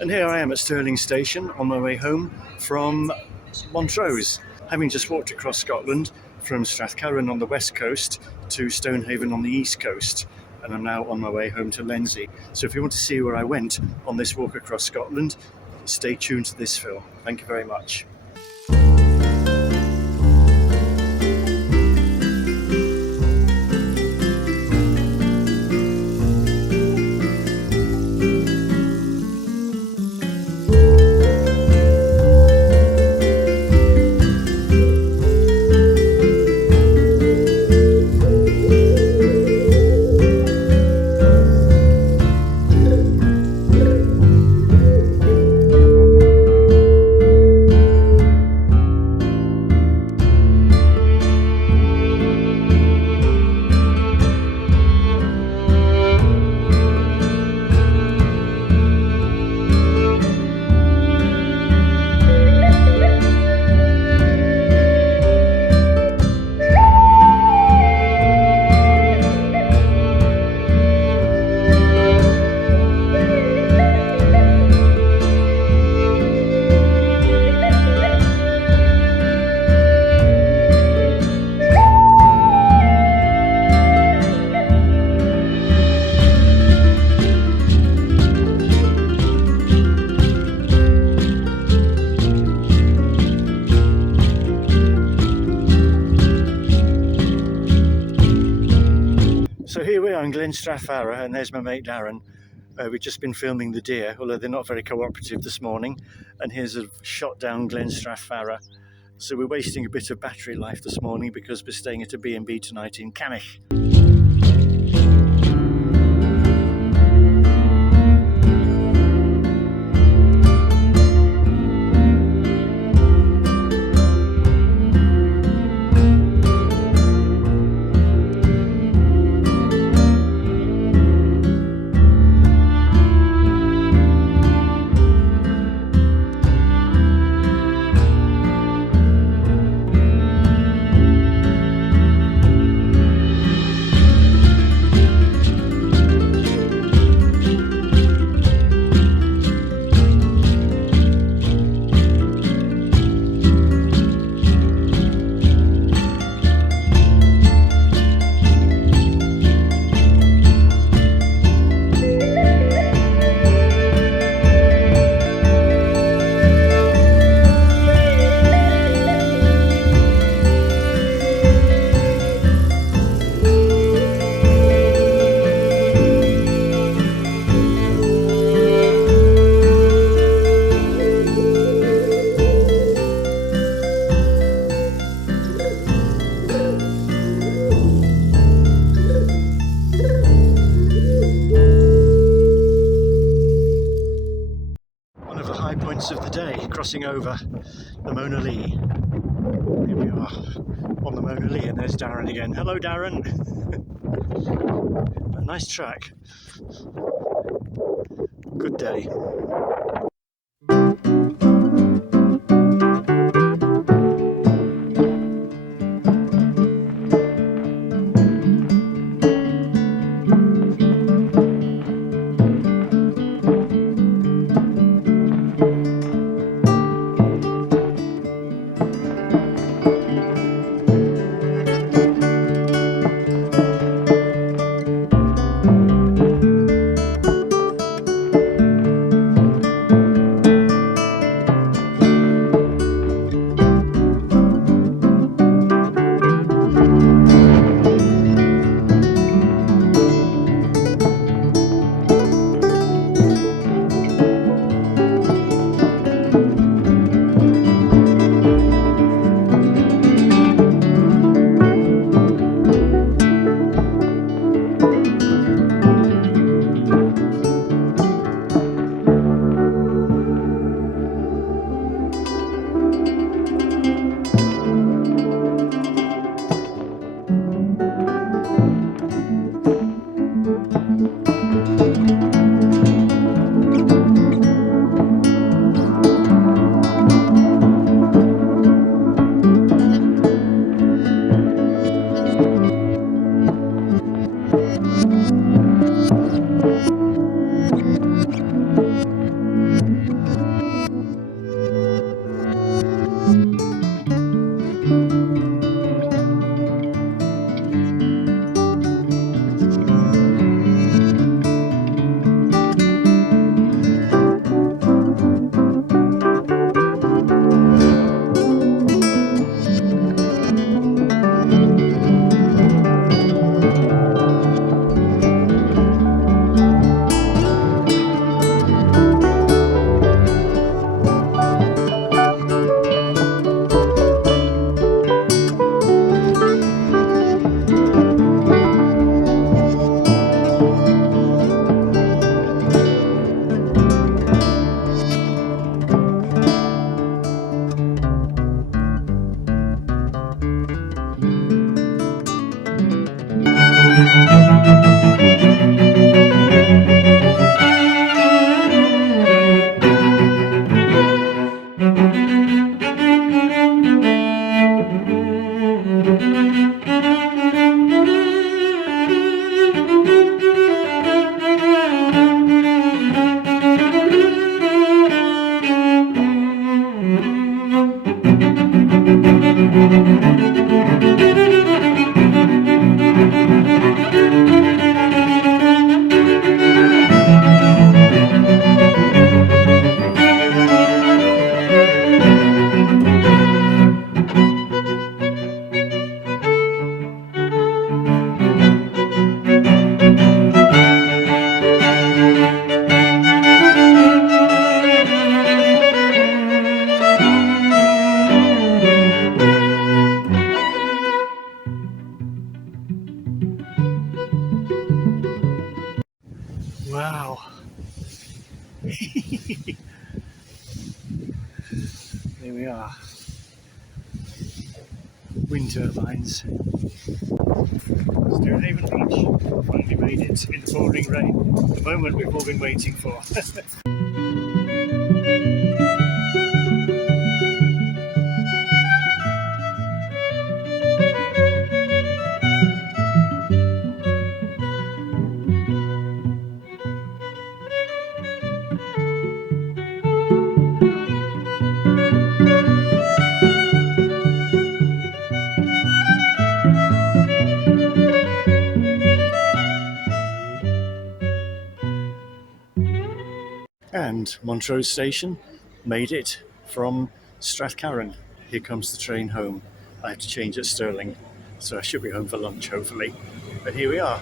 And here I am at Stirling Station on my way home from Montrose, having just walked across Scotland from Strathcarron on the west coast to Stonehaven on the east coast. And I'm now on my way home to Lenzie. So if you want to see where I went on this walk across Scotland, stay tuned to this film. Thank you very much. So here we are in Glen, and there's my mate Darren. We've just been filming the deer, although they're not very cooperative this morning. And here's a shot down Glen. So we're wasting a bit of battery life this morning because we're staying at a B&B tonight in Canich. Of the day, crossing over the Monadhliath. Here we are on the Monadhliath, and there's Darren again. Hello, Darren. A nice track. Good day. Here we are. Wind turbines. Stonehaven Beach. Finally made it in the pouring rain. The moment we've all been waiting for. And Montrose Station made it from Strathcarron. Here comes the train home. I have to change at Stirling, so I should be home for lunch hopefully. But here we are.